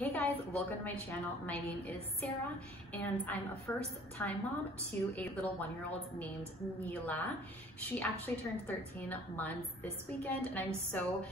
Hey guys, welcome to my channel. My name is Sarah and I'm a first-time mom to a little one-year-old named Mila. She actually turned 13 months this weekend and I'm so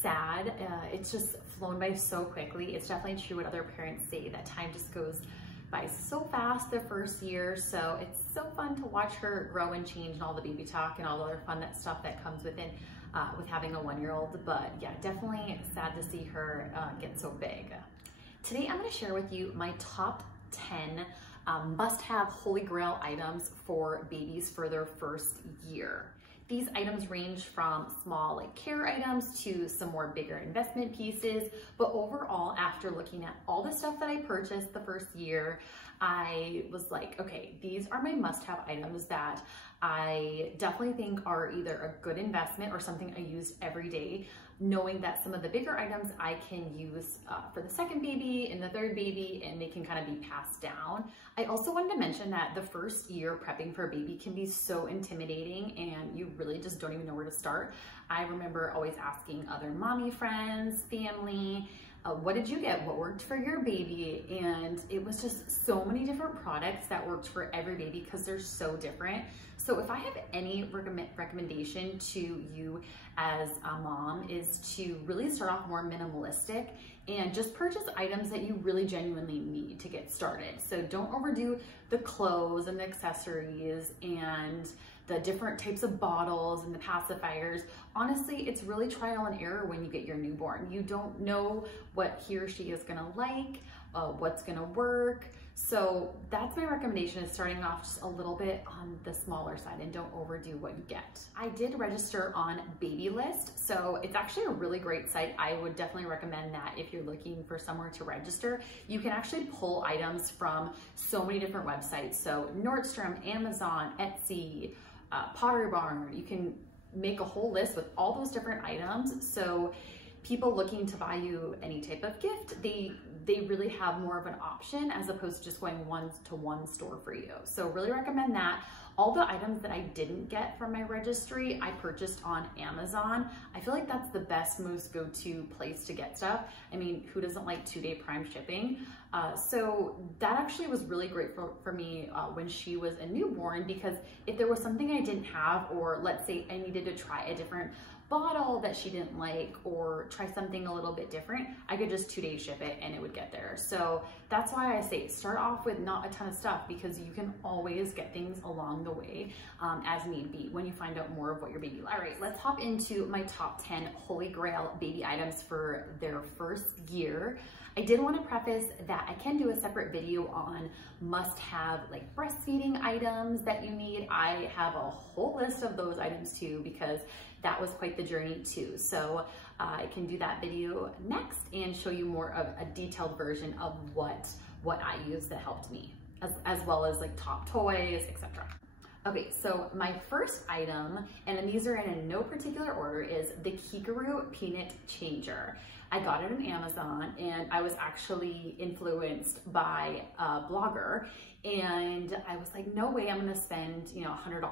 sad. It's just flown by so quickly. It's definitely true what other parents say, that time just goes by so fast the first year. So it's so fun to watch her grow and change and all the baby talk and all the other fun stuff that comes with having a one-year-old. But yeah, definitely sad to see her get so big. Today I'm going to share with you my top 10 must-have holy grail items for babies for their first year. These items range from small like care items to some more bigger investment pieces, but overall, after looking at all the stuff that I purchased the first year, I was like, okay, these are my must-have items that I definitely think are either a good investment or something I use every day, knowing that some of the bigger items I can use for the second baby and the third baby, and they can kind of be passed down. I also wanted to mention that the first year prepping for a baby can be so intimidating and you really just don't even know where to start. I remember always asking other mommy friends, family, what did you get? What worked for your baby? And it was just so many different products that worked for every baby because they're so different. So if I have any recommendation to you as a mom is to really start off more minimalistic and just purchase items that you really genuinely need to get started. So don't overdo the clothes and the accessories and the different types of bottles and the pacifiers. Honestly, it's really trial and error when you get your newborn. You don't know what he or she is gonna like, what's gonna work. So that's my recommendation, is starting off just a little bit on the smaller side and don't overdo what you get. I did register on Babylist, so it's actually a really great site. I would definitely recommend that if you're looking for somewhere to register. You can actually pull items from so many different websites. So Nordstrom, Amazon, Etsy, Pottery Barn. You can make a whole list with all those different items. So people looking to buy you any type of gift, they really have more of an option as opposed to just going one-to-one store for you. So really recommend that. All the items that I didn't get from my registry, I purchased on Amazon. I feel like that's the best, most go-to place to get stuff. I mean, who doesn't like 2-day prime shipping? So that actually was really great for me when she was a newborn, because if there was something I didn't have, or let's say I needed to try a different bottle that she didn't like or try something a little bit different, I could just 2-day ship it and it would get there. So that's why I say start off with not a ton of stuff, because you can always get things along the way as need be when you find out more of what your baby likes. All right, let's hop into my top 10 holy grail baby items for their first year. I did want to preface that I can do a separate video on must-have like breastfeeding items that you need. I have a whole list of those items too, because that was quite the journey too. So I can do that video next and show you more of a detailed version of what I used that helped me, as well as like top toys, etc. Okay, so my first item, and these are in no particular order, is the KeyGuru Peanut Changer. I got it on Amazon and I was actually influenced by a blogger, and I was like, no way I'm gonna spend, you know, $100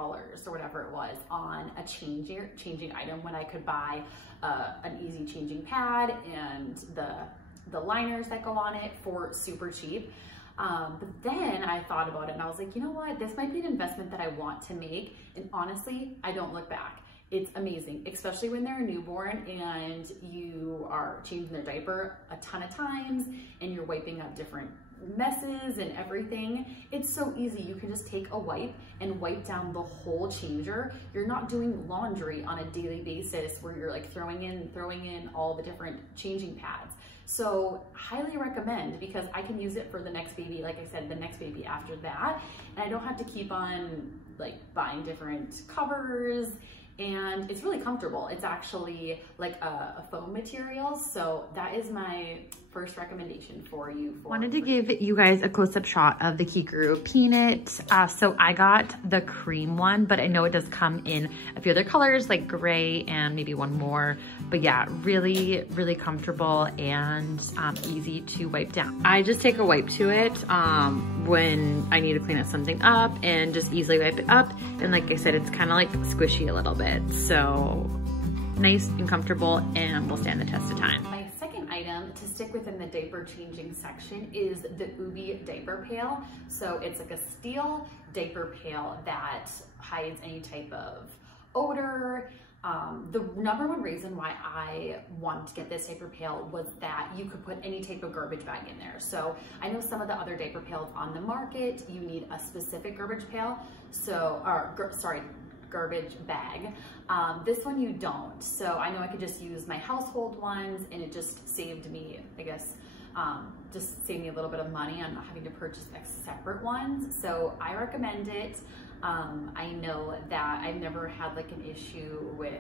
or whatever it was on a changing item when I could buy an easy changing pad and the liners that go on it for super cheap. But then I thought about it and I was like, you know what, this might be an investment that I want to make. And honestly, I don't look back. It's amazing, especially when they're a newborn and you are changing their diaper a ton of times and you're wiping up different messes and everything. It's so easy. You can just take a wipe and wipe down the whole changer. You're not doing laundry on a daily basis where you're like throwing in all the different changing pads. So highly recommend, because I can use it for the next baby, like I said, the next baby after that, and I don't have to keep on like buying different covers, and it's really comfortable. It's actually like a foam material. So that is my first recommendation for you. Wanted to give you guys a close-up shot of the KeyGuru Peanut. So I got the cream one, but I know it does come in a few other colors like gray and maybe one more. But yeah, really, really comfortable and easy to wipe down. I just take a wipe to it when I need to clean something up and just easily wipe it up. And like I said, it's kind of like squishy a little bit. So nice and comfortable and will stand the test of time. My second item to stick within the diaper changing section is the Boppy diaper pail. So it's like a steel diaper pail that hides any type of odor. The number one reason why I wanted to get this diaper pail was that you could put any type of garbage bag in there. So I know some of the other diaper pails on the market, you need a specific garbage pail. Garbage bag. This one you don't. So I know I could just use my household ones, and it just saved me, I guess, just saved me a little bit of money on not having to purchase separate ones. So I recommend it. I know that I've never had like an issue with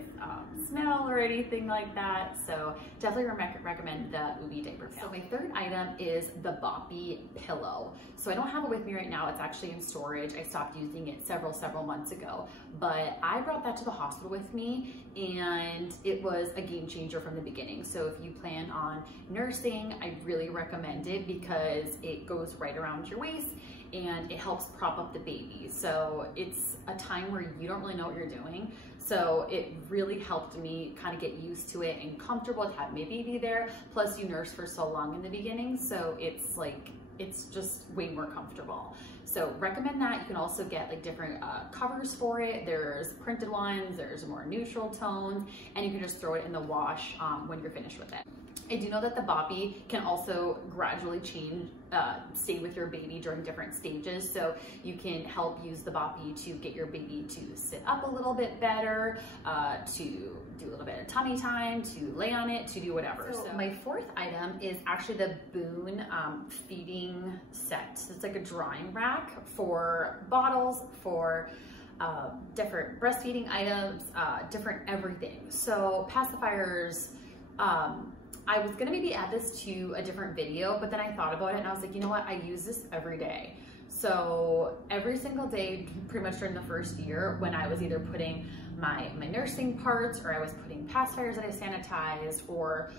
smell or anything like that. So definitely recommend the Boppy diaper pail. So my third item is the Boppy Pillow. So I don't have it with me right now. It's actually in storage. I stopped using it several months ago, but I brought that to the hospital with me, and it was a game changer from the beginning. So if you plan on nursing, I really recommend it because it goes right around your waist and it helps prop up the baby. So it's a time where you don't really know what you're doing. So it really helped me kind of get used to it and comfortable with having my baby there. Plus you nurse for so long in the beginning. So it's like, it's just way more comfortable. So recommend that. You can also get like different covers for it. There's printed ones, there's more neutral tones, and you can just throw it in the wash when you're finished with it. I do know that the Boppy can also gradually stay with your baby during different stages. So you can help use the Boppy to get your baby to sit up a little bit better, to do a little bit of tummy time, to lay on it, to do whatever. So my fourth item is actually the Boon Feeding Set. So it's like a drying rack for bottles, for different breastfeeding items, different everything. So pacifiers, I was gonna maybe add this to a different video, but then I thought about it and I was like, you know what? I use this every day. So every single day, pretty much during the first year, when I was either putting my nursing parts, or I was putting pacifiers that I sanitized, or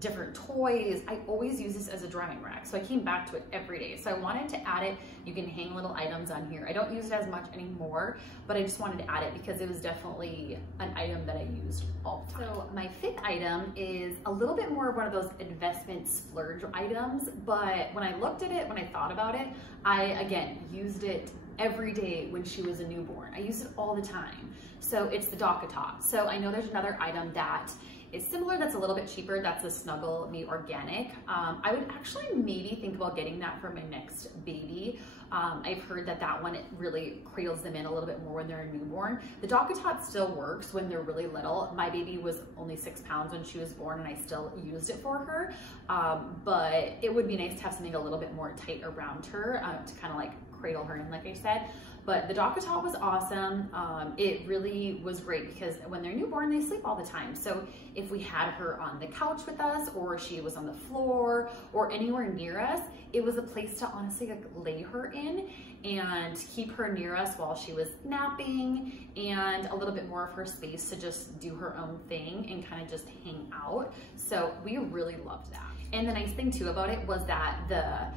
different toys, I always use this as a drying rack. So I came back to it every day. So I wanted to add it. You can hang little items on here. I don't use it as much anymore, but I just wanted to add it because it was definitely an item that I used all the time. So my fifth item is a little bit more of one of those investment splurge items, but when I looked at it, when I thought about it, I, again, used it every day when she was a newborn. I use it all the time. So it's the Top. So I know there's another item that is similar, that's a little bit cheaper. That's the Snuggle Me Organic. I would actually maybe think about getting that for my next baby. I've heard that one, it really cradles them in a little bit more when they're a newborn. The Top still works when they're really little. My baby was only 6 pounds when she was born, and I still used it for her. But it would be nice to have something a little bit more tight around her to kind of like cradle her in, like I said. But the Top was awesome. It really was great because when they're newborn, they sleep all the time. So if we had her on the couch with us, or she was on the floor, or anywhere near us, it was a place to honestly like lay her in and keep her near us while she was napping, and a little bit more of her space to just do her own thing and kind of just hang out. So we really loved that. And the nice thing too about it was that the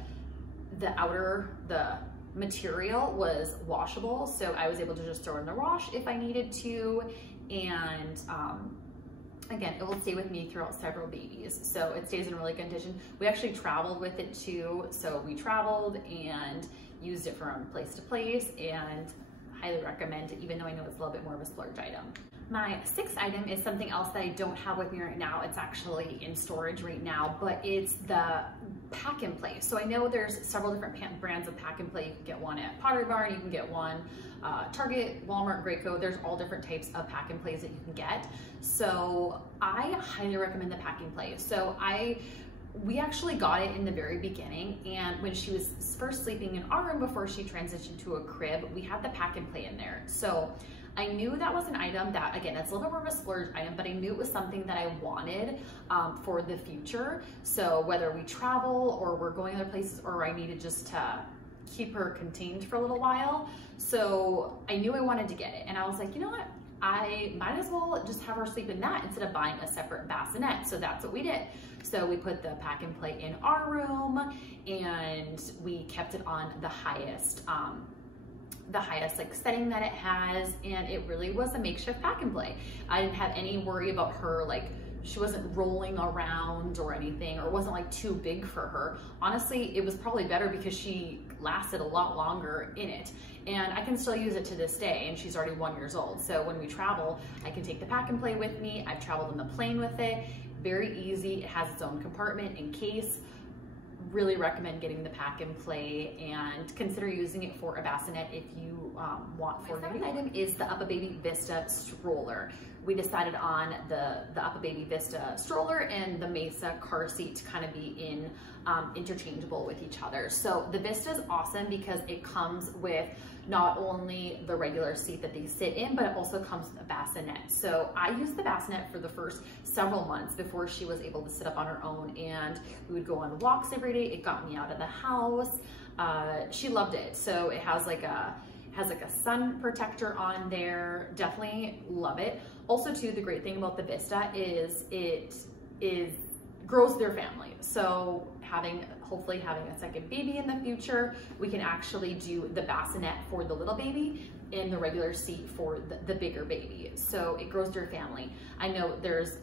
material was washable, so I was able to just throw it in the wash if I needed to, and again, it will stay with me throughout several babies, so it stays in really good condition. We actually traveled with it too, so we traveled and used it from place to place, and highly recommend it, even though I know it's a little bit more of a splurge item. My sixth item is something else that I don't have with me right now. It's actually in storage right now, but it's the pack and play. So I know there's several different brands of pack and play. You can get one at Pottery Barn, you can get one Target, Walmart, Graco. There's all different types of pack and plays that you can get. So I highly recommend the pack and play. So we actually got it in the very beginning, and when she was first sleeping in our room before she transitioned to a crib, we had the pack and play in there. So I knew that was an item that, again, that's a little bit more of a splurge item, but I knew it was something that I wanted for the future. So whether we travel or we're going other places, or I needed just to keep her contained for a little while. So I knew I wanted to get it. And I was like, you know what? I might as well just have her sleep in that instead of buying a separate bassinet. So that's what we did. So we put the pack and play in our room, and we kept it on the highest like setting that it has, and it really was a makeshift pack and play. I didn't have any worry about her like she wasn't rolling around or anything, or wasn't like too big for her. Honestly, it was probably better because she lasted a lot longer in it. And I can still use it to this day, and she's already 1 year old. So when we travel, I can take the pack and play with me. I've traveled on the plane with it. Very easy. It has its own compartment in case. Really recommend getting the pack and play, and consider using it for a bassinet if you want for your item is the UPPAbaby Vista stroller. We decided on the UPPAbaby Vista stroller and the Mesa car seat to kind of be in interchangeable with each other. So the Vista is awesome because it comes with not only the regular seat that they sit in, but it also comes with a bassinet. So I used the bassinet for the first several months before she was able to sit up on her own, and we would go on walks every day. It got me out of the house. She loved it. So it has like a sun protector on there. Definitely love it. Also too, the great thing about the Vista is it grows their family. So hopefully having a second baby in the future, we can actually do the bassinet for the little baby and the regular seat for the bigger baby. So it grows their family. I know there's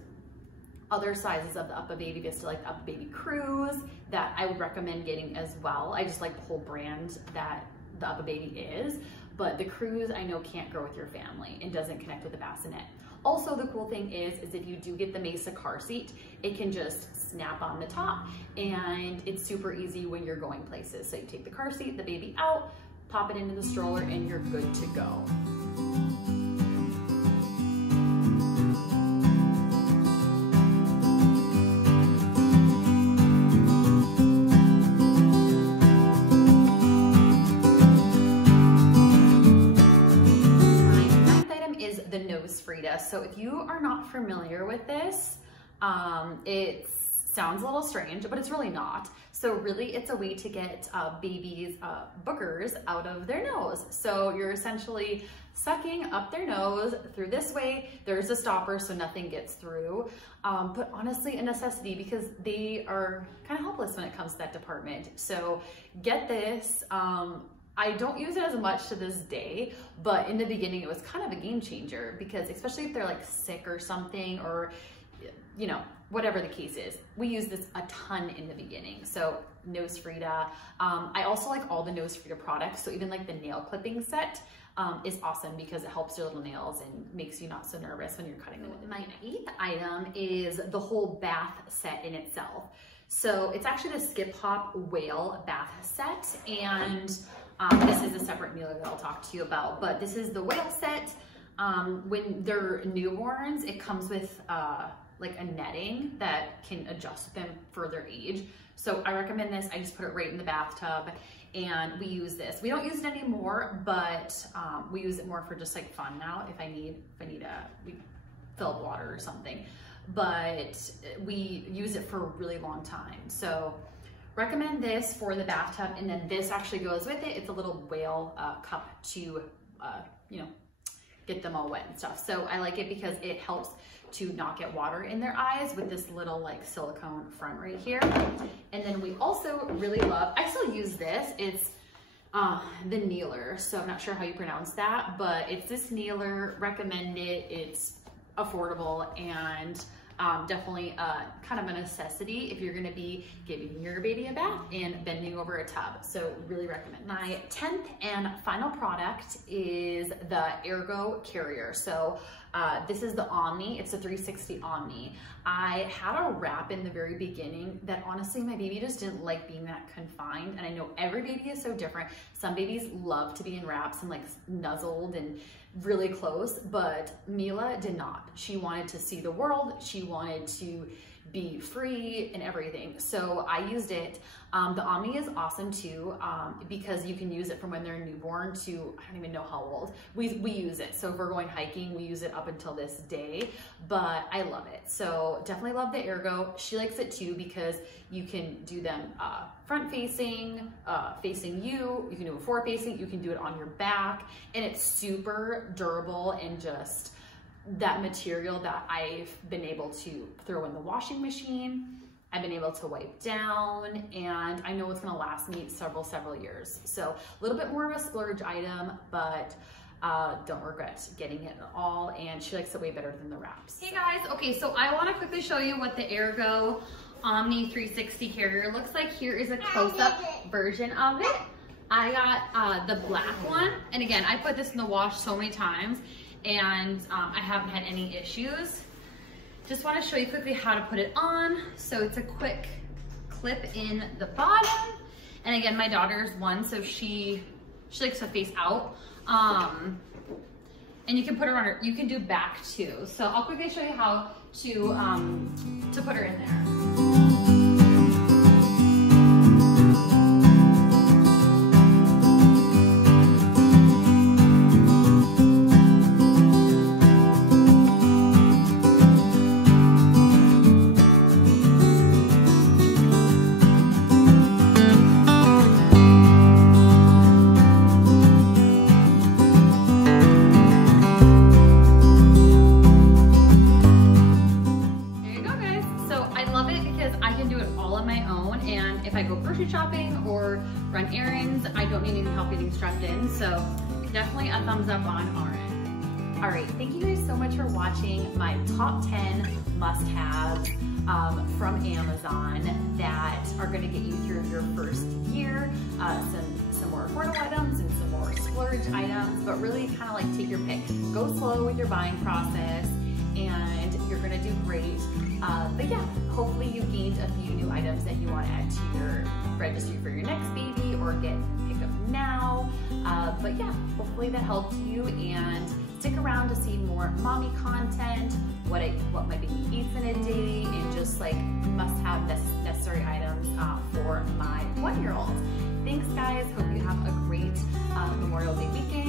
other sizes of the UPPAbaby Vista, like the UPPAbaby Cruise, that I would recommend getting as well. I just like the whole brand that the UPPAbaby is, but the Cruise I know can't grow with your family and doesn't connect with the bassinet. Also, the cool thing is if you do get the Mesa car seat, it can just snap on the top, and it's super easy when you're going places. So you take the car seat, the baby out, pop it into the stroller, and you're good to go. So if you are not familiar with this, it sounds a little strange, but it's really not. So really it's a way to get babies' boogers out of their nose. So you're essentially sucking up their nose through this way. There's a stopper so nothing gets through, but honestly a necessity because they are kind of helpless when it comes to that department. So get this. I don't use it as much to this day, but in the beginning it was kind of a game changer because especially if they're like sick or something, or you know, whatever the case is, we use this a ton in the beginning. So Nose Frida. I also like all the Nose Frida products. So even like the nail clipping set is awesome because it helps your little nails and makes you not so nervous when you're cutting them. My 8th item is the whole bath set in itself. So it's actually the Skip Hop Whale bath set, and this is a separate meal that I'll talk to you about, but this is the whale set. When they're newborns, it comes with like a netting that can adjust with them for their age. So I recommend this. I just put it right in the bathtub and we use this. We don't use it anymore, but we use it more for just like fun now. If I need we fill up water or something, but we use it for a really long time. So recommend this for the bathtub, and then this actually goes with it. It's a little whale cup to, you know, get them all wet and stuff. So I like it because it helps to not get water in their eyes with this little like silicone front right here. And then we also really love, I still use this, it's the Kneeler. So I'm not sure how you pronounce that, but it's this Kneeler, recommend it. It's affordable and definitely kind of a necessity if you're gonna be giving your baby a bath and bending over a tub. So really recommend. My 10th and final product is the Ergo Carrier. So this is the Omni, it's a 360 Omni. I had a wrap in the very beginning that honestly my baby just didn't like being that confined, and I know every baby is so different. Some babies love to be in wraps and like nuzzled and really close, but Mila did not. She wanted to see the world, she wanted to be free and everything. So I used it. The Omni is awesome too, because you can use it from when they're newborn to, I don't even know how old. We use it. So if we're going hiking, we use it up until this day, but I love it. So definitely love the Ergo. She likes it too because you can do them front facing, facing you. You can do it forward facing. You can do it on your back, and it's super durable and just that material that I've been able to throw in the washing machine. I've been able to wipe down, and I know it's gonna last me several years. So a little bit more of a splurge item, but don't regret getting it at all, and she likes it way better than the wraps. Hey guys, okay, so I want to quickly show you what the Ergo Omni 360 carrier looks like. Here is a close-up version of it. I got the black one, and again, I put this in the wash so many times, and I haven't had any issues. Just want to show you quickly how to put it on. So it's a quick clip in the bottom, and again, my daughter's one, so she likes to face out. And you can put her on her, you can do back too. So I'll quickly show you how to put her in there. Shopping or run errands, I don't need any help getting strapped in, so definitely a thumbs up on our end. All right, thank you guys so much for watching my top 10 must-haves from Amazon that are gonna get you through your first year. Some more affordable items and some more splurge items, but really kind of like take your pick. Go slow with your buying process and you're gonna do great. But yeah, hopefully you gained a few new items that you want to add to your registry for your next baby or pick up now. But yeah, hopefully that helped you, and stick around to see more mommy content, what my baby eats in a day, and just like must-have necessary items for my 1-year-old. Thanks guys, hope you have a great Memorial Day weekend.